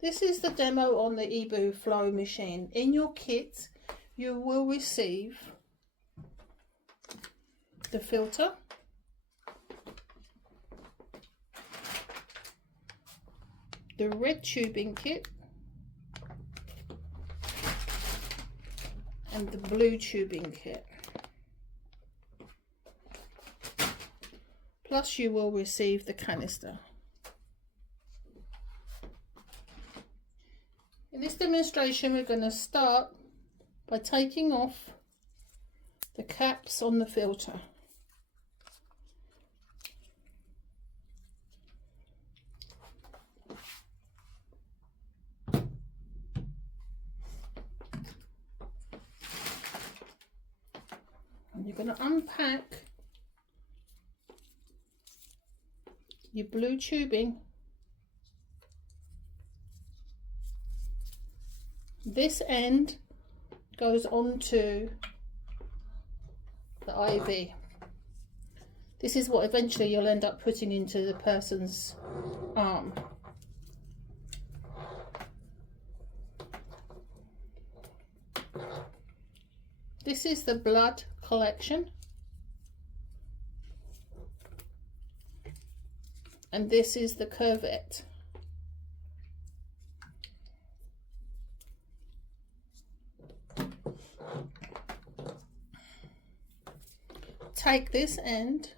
This is the demo on the Eboo flow machine. In your kit, you will receive the filter, the red tubing kit, and the blue tubing kit. Plus you will receive the canister. In this demonstration, we're going to start by taking off the caps on the filter. And you're going to unpack your blue tubing. This end goes onto the IV. This is what eventually you'll end up putting into the person's arm. This is the blood collection. And this is the curvette. Take this end